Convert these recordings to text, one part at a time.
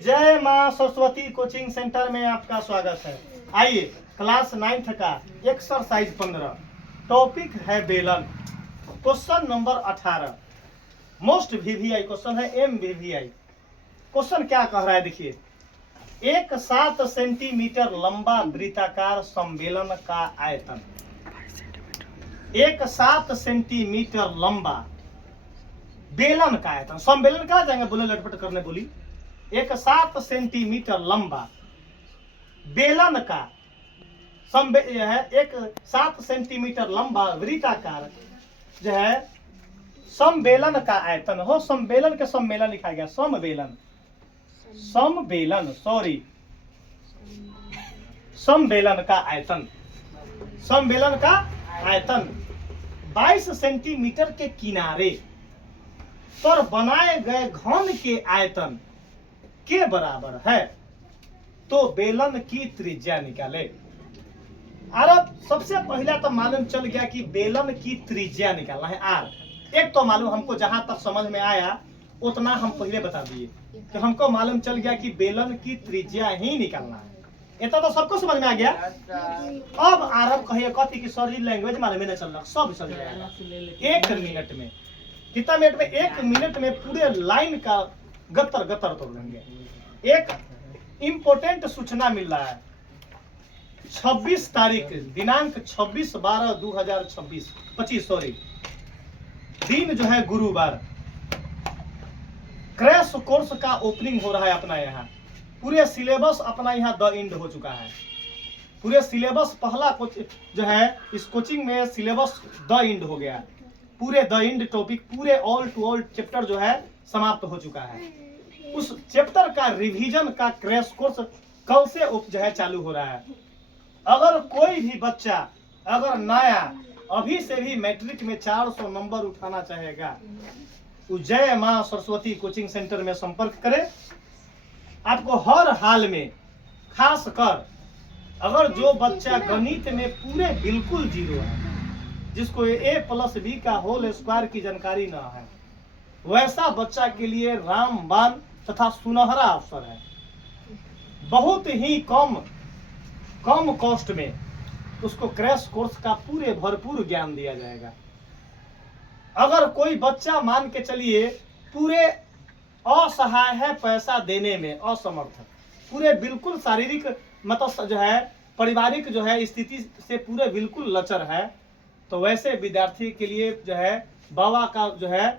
जय मां Saraswati coaching centre में आपका स्वागत है। आइए क्लास 9th का एक्सरसाइज 15 टॉपिक है बेलन। Question number 18 most VVI question है, MVVI। क्वेश्चन क्या कह रहा है देखिए, एक 7 सेंटीमीटर लंबा वृत्ताकार सम्मेलन का आयतन, एक 7 सेंटीमीटर लंबा बेलन का आयतन, सम्मेलन कहा जाएंगे, बोले लटपट करने बोली। एक 7 सेंटीमीटर लंबा बेलन का है, एक 7 सेंटीमीटर लंबा वृत्ताकार जो है सम्मेलन का आयतन हो। सम्मेलन के सम्मेलन लिखा गया, सम्मेलन, सम्मेलन सॉरी सम्मेलन का आयतन, सम्मेलन का आयतन 22 सेंटीमीटर के किनारे पर बनाए गए घन के आयतन के बराबर है, तो बेलन की त्रिज्या निकाले। अब सबसे पहला तो मालूम चल गया कि बेलन की त्रिज्या निकालना है आर। एक तो मालूम हमको, जहां तक समझ में आया उतना हम पहले बता दिए कि हमको मालूम चल गया कि बेलन की त्रिज्या ही निकालना है। इतना तो सबको समझ में आ गया। अब आरब कहिए कथी की सर लैंग्वेज मालूम नहीं चल रहा, सब समझ जाएगा। 1 मिनट में कितना मिनट में? 1 मिनट में पूरे लाइन का गतर गतर तोड़ लेंगे। एक इंपोर्टेंट सूचना मिल रहा है, 26 तारीख दिनांक 26/12/2025 सॉरी दिन जो है गुरुवार, क्रैश कोर्स का ओपनिंग हो रहा है अपना यहाँ। पूरे सिलेबस अपना यहाँ द इंड हो चुका है। पूरे सिलेबस पहला जो है इस कोचिंग में सिलेबस द इंड हो गया। पूरे द इंड टॉपिक, पूरे ऑल टू ऑल चैप्टर जो है समाप्त हो चुका है। उस चैप्टर का रिवीजन का क्रैश कोर्स कल से जो है चालू हो रहा है। अगर कोई भी बच्चा अगर नया अभी से भी मैट्रिक में 400 नंबर उठाना चाहेगा तो जय मां सरस्वती कोचिंग सेंटर में संपर्क करे। आपको हर हाल में, खास कर अगर जो बच्चा गणित में पूरे बिल्कुल जीरो है, जिसको a+b का होल स्क्वायर की जानकारी ना है, वैसा बच्चा के लिए रामबाण तथा सुनहरा अवसर है। बहुत ही कम कॉस्ट में उसको क्रैश कोर्स का पूरे भरपूर ज्ञान दिया जाएगा। अगर कोई बच्चा मान के चलिए पूरे असहाय है, पैसा देने में असमर्थ, पूरे बिल्कुल शारीरिक मतलब जो है पारिवारिक जो है स्थिति से पूरे बिल्कुल लचर है, तो वैसे विद्यार्थी के लिए जो है बाबा का जो है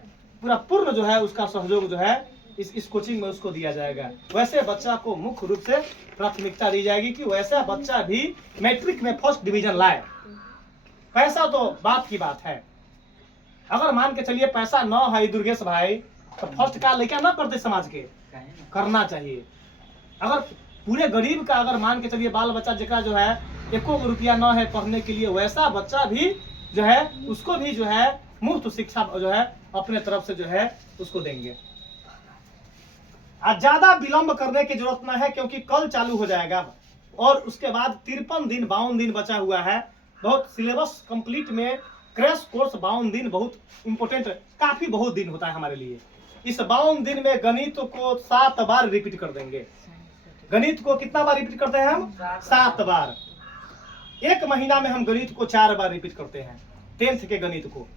पूरा पूर्ण जो है उसका सहयोग जो है इस कोचिंग में उसको दिया जाएगा। वैसे बच्चा को मुख्य रूप से प्राथमिकता दी जाएगी कि वैसा बच्चा भी मैट्रिक में फर्स्ट डिवीजन लाए। पैसा तो बात की बात है। अगर मान के चलिए पैसा न है दुर्गेश भाई, तो फर्स्ट का लेकर ना करते समाज के, करना चाहिए। अगर पूरे गरीब का अगर मान के चलिए बाल बच्चा जरा जो है 1 रुपया न है पढ़ने के लिए, वैसा बच्चा भी जो है उसको भी जो है मुफ्त शिक्षा जो है अपने तरफ से जो है उसको देंगे। ज्यादा विलंब करने की जरूरत ना है, क्योंकि कल चालू हो जाएगा और उसके बाद 53 दिन 52 दिन बचा हुआ है। बहुत सिलेबस कंप्लीट में क्रैश कोर्स 52 दिन बहुत इंपोर्टेंट, काफी बहुत दिन होता है हमारे लिए। इस 52 दिन में गणित को 7 बार रिपीट कर देंगे। गणित को कितना बार रिपीट करते हैं हम? 7 बार। 1 महीना में हम गणित को 4 बार रिपीट करते हैं। 10th के गणित को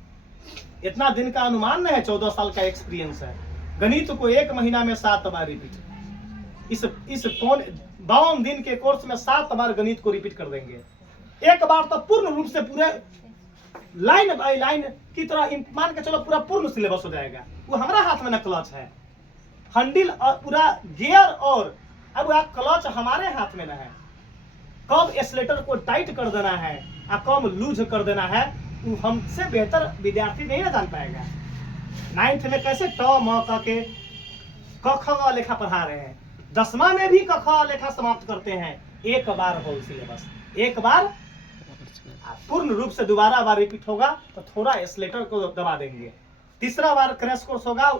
इतना दिन का अनुमान नहीं है, 14 साल का एक्सपीरियंस है। गणित को 1 महीना में 7 बार रिपीट। इस 52 दिन के कोर्स में 7 बार गणित को रिपीट कर देंगे। एक बार तो पूर्ण रूप से पूरे लाइन बाय लाइन की तरह मान के चलो पूरा पूर्ण सिलेबस हो जाएगा। वो हमारा हाथ में ना क्लच है, हैंडल पूरा गियर, और अब क्लच हमारे हाथ में ना है। कब एक्सीलरेटर को टाइट कर देना है और कब लूज कर देना है, वो हमसे बेहतर विद्यार्थी नहीं ना जान पाएगा। 9th में कैसे ट म क के क ख ग लेखा पढ़ा रहे हैं, 10वां में भी क ख लेखा समाप्त करते हैं। एक बार होल सिलेबस, एक बार पूर्ण रूप से दोबारा बार रिपीट होगा तो थोड़ा एक्सीलरेटर को दबा देंगे। तीसरा बार क्रैश कोर्स होगा,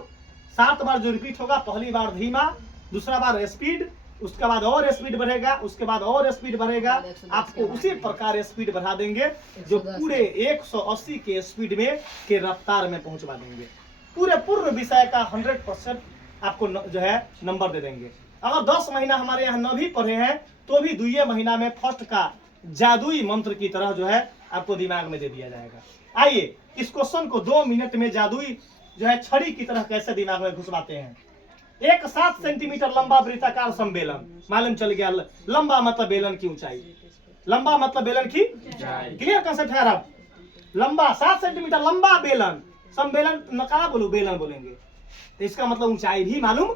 7 बार जो रिपीट होगा, पहली बार धीमा, दूसरा बार स्पीड, उसके बाद और स्पीड बढ़ेगा, उसके बाद और स्पीड बढ़ेगा। आपको उसी प्रकार स्पीड बढ़ा देंगे जो पूरे 180 के स्पीड में के रफ्तार में पहुंचवा देंगे। पूरे पूर्ण विषय का 100% आपको जो है नंबर दे देंगे। अगर 10 महीना हमारे यहाँ न भी पढ़े हैं तो भी 2 महीना में फर्स्ट का जादुई मंत्र की तरह जो है आपको दिमाग में दे दिया जाएगा। आइए इस क्वेश्चन को 2 मिनट में जादुई जो है छड़ी की तरह कैसे दिमाग में घुसवाते हैं। एक 7 सेंटीमीटर लंबा वृत्ताकार सम्मेलन, मालूम चल गया। लंबा मतलब बेलन की ऊंचाई, लंबा मतलब बेलन की क्लियर कंसेप्ट है। अब लंबा 7 सेंटीमीटर लंबा बेलन, सम्मेलन नकारा बोलो बेलन बोलेंगे तो इसका मतलब ऊंचाई भी मालूम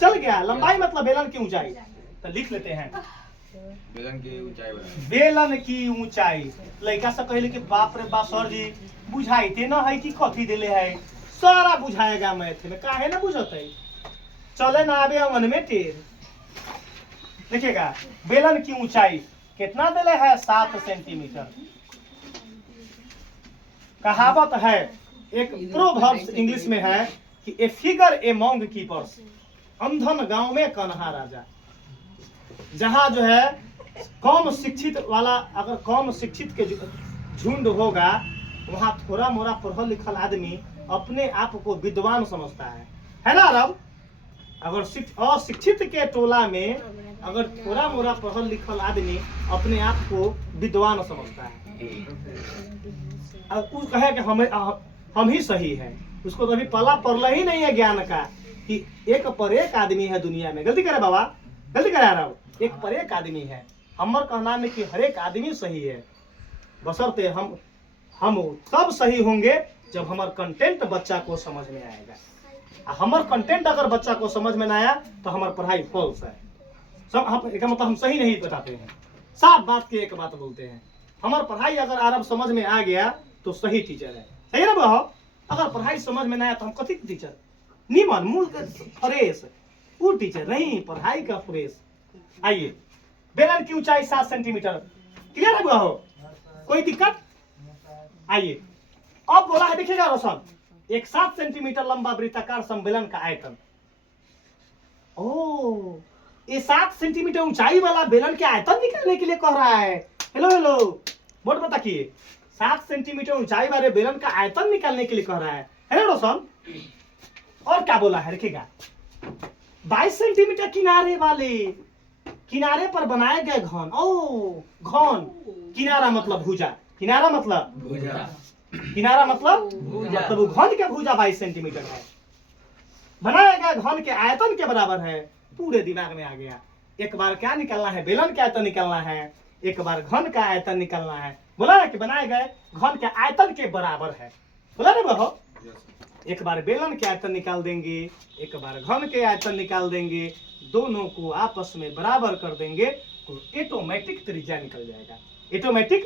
चल गया। लंबाई मतलब बेलन की ऊंचाई। तो लिख लेते हैं बेलन की ऊंचाई बराबर। बेलन की ऊंचाई। लड़का सब कहले कि बाप रे बाप सर जी बुझाइते न है कि कथी देले है, सारा बुझाएगा मैथ में, काहे ना बुझते चले ना आवे अंगन में टेर। देखिएगा बेलन की ऊंचाई कितना देले है 7 सेंटीमीटर। कहावत है एक प्रोवर्ब्स इंग्लिश में है कि ए फिगर एमंग कीपर्स, अंधन गांव में कन्हा राजा। जहां जो है कम शिक्षित वाला, अगर कम शिक्षित के झुंड होगा वहां थोड़ा मोड़ा पढ़ल लिखल आदमी अपने आप को विद्वान समझता है ना अरब। अगर अशिक्षित के टोला में अगर थोड़ा मोड़ा पढ़ल लिखल आदमी अपने आप को विद्वान समझता है, और कहे कि हम ही सही है, उसको तो अभी पला पड़ला ही नहीं है ज्ञान का कि एक पर एक आदमी है दुनिया में। गलती करे बाबा, गलती करे रहा, एक पर एक आदमी है। हमार कहना में कि हर एक आदमी सही है, बशर्ते हम तब सही होंगे जब हमार कंटेंट बच्चा को समझ में आएगा। हमार कंटेंट अगर बच्चा को समझ में ना आया तो हमार पढ़ाई फॉल्स है। एक मतलब हम सही नहीं बताते हैं, साफ बात की एक बात बोलते हैं। हमार पढ़ाई अगर आरब समझ में आ गया तो सही टीचर है, सही ना बहो। अगर पढ़ाई समझ में ना आया तो हम कथी टीचर नीमन मूल फ्रेश, वो टीचर नहीं, पढ़ाई का फ्रेश। आइए बेलन की ऊंचाई 7 सेंटीमीटर, क्लियर है बहो, कोई दिक्कत? आइए अब बोला है, देखिएगा रोशन, एक 7 सेंटीमीटर लंबा वृत्ताकार सम्मेलन का आयतन। ओ ये 7 सेंटीमीटर ऊंचाई वाला बेलन के आयतन निकालने के लिए कह रहा है। हेलो हेलो बोर्ड बता किए, 7 सेंटीमीटर ऊंचाई वाले बेलन का आयतन निकालने के लिए कह रहा है ना रोशन। और क्या बोला है देखिएगा, 22 सेंटीमीटर किनारे वाले, किनारे पर बनाए गए घन। ओ घन, किनारा मतलब भुजा, किनारा मतलब भुजा, किनारा मतलब घन के भुजा 22 सेंटीमीटर है। बनाया गया घन के आयतन के बराबर है। पूरे दिमाग में आ गया। एक बार क्या निकालना है, बेलन का आयतन निकालना है, एक बार घन का आयतन निकालना है। बोला ना कि बनाए गए घन के आयतन के बराबर है, बोला ना बहो। एक बार बेलन के आयतन निकाल देंगे, एक बार घन के आयतन निकाल देंगे, दोनों को आपस में बराबर कर देंगे तो ऑटोमेटिक त्रिज्या निकल जाएगा। ऑटोमेटिक,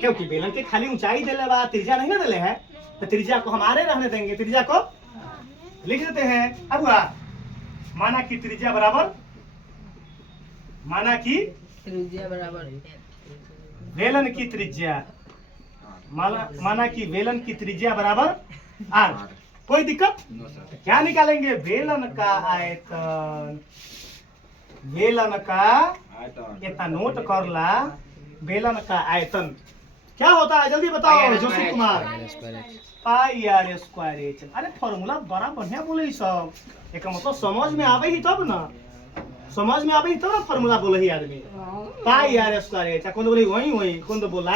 क्योंकि बेलन के खाली ऊंचाई देले बा, त्रिज्या नहीं ना देले है, तो त्रिज्या को हमारे रहने देंगे। त्रिज्या को लिख देते हैं। अब माना कि त्रिज्या बराबर, माना कि त्रिज्या बराबर बेलन की त्रिज्या, माना कि बेलन की त्रिज्या बराबर आर। कोई दिक्कत? क्या निकालेंगे, बेलन का आयतन। बेलन का इतना नोट कर ला, बेलन का आयतन क्या होता है जल्दी बताओ जोशी कुमार। पाई आर स्क्वायर एच। अरे फॉर्मूला बड़ा बढ़िया बोले सब, एक मतलब समझ में आवे ही तब ना, समझ में आवे ही तब ना फॉर्मूला बोले ही आदमी। पाई आर स्क्वायर एच, कौन बोले वही कौन तो बोला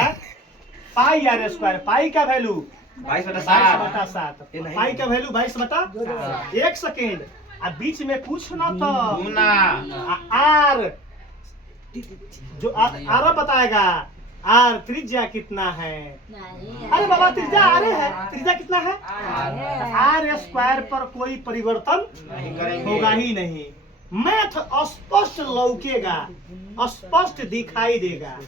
पाई आर स्क्वायर। पाई का वैल्यू 22/7, पाई का वैल्यू 22/7। एक सेकेंड, अब बीच में कुछ ना तो आर, जो आर बताएगा आर त्रिज्या कितना है। अरे बाबा त्रिज्या आर है, त्रिज्या कितना है आर स्क्वायर पर कोई परिवर्तन होगा ही नहीं। मैथ स्पष्ट लौकेगा, स्पष्ट दिखाई देगा,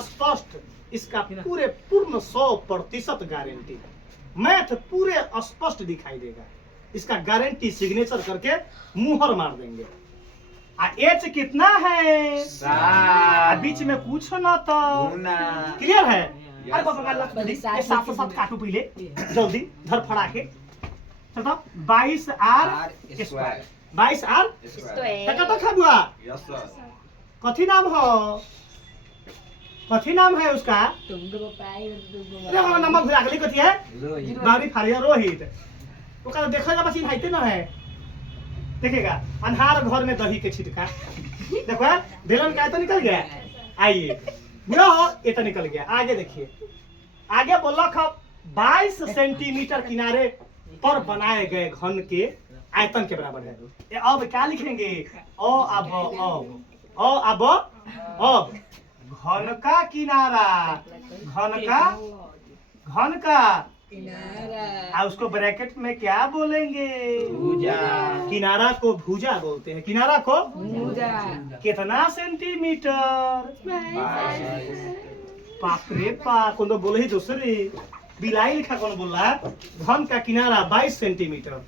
स्पष्ट, इसका पूरे पूर्ण 100% गारंटी। मैथ पूरे स्पष्ट दिखाई देगा, इसका गारंटी सिग्नेचर करके मुहर मार देंगे। एच कितना है, बीच में कुछ ना तो क्लियर है। अरे बाबा 7 काटो पहले जल्दी धर फड़ा के, 22 आर स्क्वायर, 22 आर कथी नाम हो, कथी नाम है उसका, नंबर भुला गली कथी है, बावरी फारिया रोहित। ओकरा देखो ना मशीन हाइते ना है, देखिएगा अन्हार घर में दही के छिटका, देखो बेलन का तो निकल गया। आइए बुरा हो ये तो निकल गया। आगे देखिए, आगे बोला 22 सेंटीमीटर किनारे पर बनाए गए घन के आयतन के बराबर है। ये अब क्या लिखेंगे? अब घन का किनारा, घन का उसको ब्रैकेट में क्या बोलेंगे? भुजा। किनारा को भुजा बोलते हैं। किनारा को कितना सेंटीमीटर? बाप रे बाप, कौन तो बोले ही दूसरी बिलाई लिखा, कौन बोला? घन का किनारा 22 सेंटीमीटर।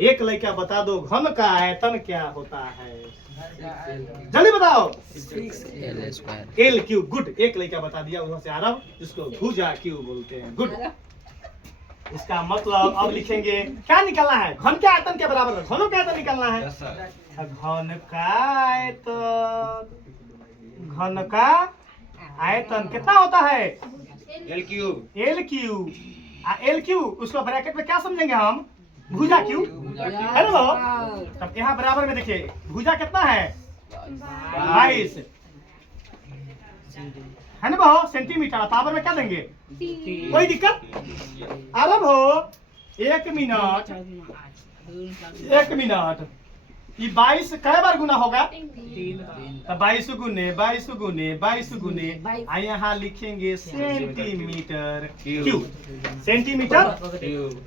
एक लड़का बता दो घन का आयतन क्या होता है? जल्दी बताओ। L Q. गुड, एक लड़का बता दिया उधर से आरब, जिसको भुजा क्यू बोलते हैं। गुड। इसका मतलब अब लिखेंगे क्या निकलना है? घन के आयतन के बराबर है। घनों का आयतन निकलना है। घन का आयतन, घन का आयतन कितना होता है? L cube. L Q. L Q उसको ब्रैकेट में क्या समझेंगे हम? भुजा क्यू है ना वो? तब यहाँ बराबर में देखिए भुजा कितना है? 22 है ना वो? सेंटीमीटर। पावर में क्या देंगे? कोई दिक्कत? आरब हो 1 मिनट, 1 मिनट। ये 22 कै बार गुना होगा? 22 गुने 22 गुने 22 गुने। यहाँ लिखेंगे सेंटीमीटर क्यूब। सेंटीमीटर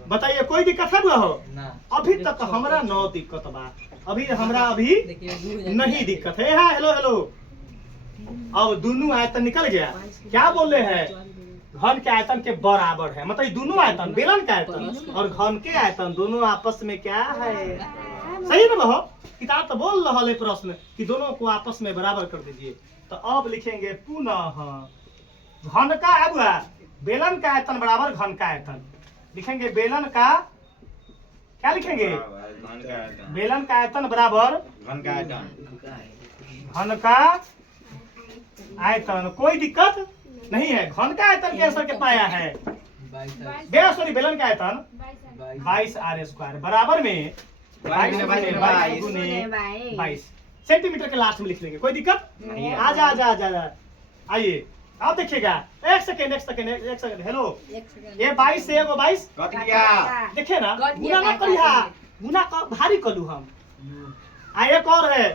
बताइए, कोई दिक्कत है बुआ हो? अभी तक हमरा नो दिक्कत बा, अभी हमरा अभी नहीं दिक्कत है। हाँ हेलो हेलो। अब दोनों आयतन निकल गया। क्या बोले हैं? घन के आयतन के बराबर है। मतलब दोनों आयतन, बेलन का आयतन और घन के आयतन दोनों आपस में क्या है? सही है ना बहो? किताब तो बोल रहा है प्रश्न कि दोनों को आपस में बराबर कर दीजिए। तो अब लिखेंगे पुनः घन का अब बेलन का आयतन बराबर घन का आयतन। लिखेंगे बेलन का, क्या लिखेंगे? बेलन का आयतन बराबर घन का आयतन। घन का आयतन। कोई दिक्कत नहीं है। घन का आयतन के आंसर कितना आया है? सॉरी बेलन का आयतन 22 आर स्क्वायर बराबर में 22 गुने 22 सेंटीमीटर के लास्ट में लिख लेंगे। कोई दिक्कत? आजा आजा आजा। आइए अब देखिएगा। एक सेकेंड हेलो। ये 22 से एगो 22 देखिए ना, गुना ना करिहा, गुना भारी कलू हम। एक और है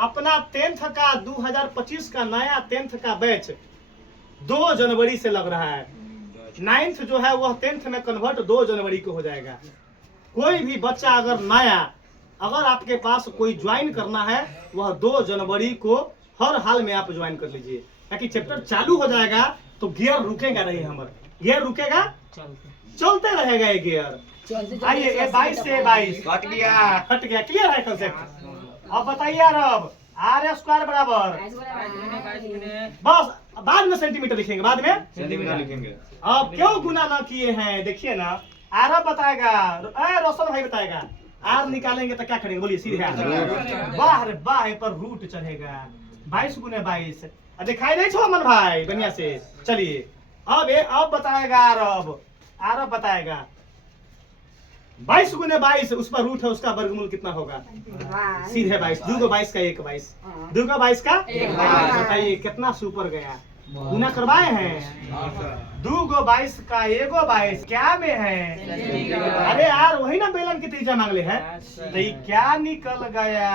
अपना 10th का 2025 का नया 10th का बैच 2 जनवरी से लग रहा है। 9th जो है वह 10th में कन्वर्ट 2 जनवरी को हो जाएगा। कोई भी बच्चा अगर नया, अगर आपके पास कोई ज्वाइन करना है, वह 2 जनवरी को हर हाल में आप ज्वाइन कर लीजिए, ताकि चैप्टर चालू हो जाएगा तो गियर रुकेगा नहीं। हमारा गियर रुकेगा, चलते रहेगा ये गियर। आइए ये 22 से 22 कट गया। हट गया। क्लियर है कंसेप्ट? अब बताइए अब आर स्क्वायर बराबर बस बाद में सेंटीमीटर लिखेंगे, बाद में सेंटीमीटर लिखेंगे। अब क्यों गुना ना किए हैं? देखिए ना, आर बताएगा, रोशन भाई बताएगा। आर निकालेंगे तो क्या करेंगे? बोलिए सीधे। वाह रे वाह, पर रूट चढ़ेगा। 22 गुने 22 दिखाई नहीं छो अमन भाई बढ़िया से। चलिए अब बताएगा आरब बताएगा 22 गुने 22 उस पर रूट है, उसका वर्गमूल कितना होगा? सीधे 22। 2 को 22 का 1 22, 2 को 22 का 1 22। बताइए कितना सुपर गया। गुना करवाए हैं? 2 को 22 का 1 22 क्या में है? अरे यार वही ना बेलन की त्रिज्या मांगले है। तो क्या निकल गया?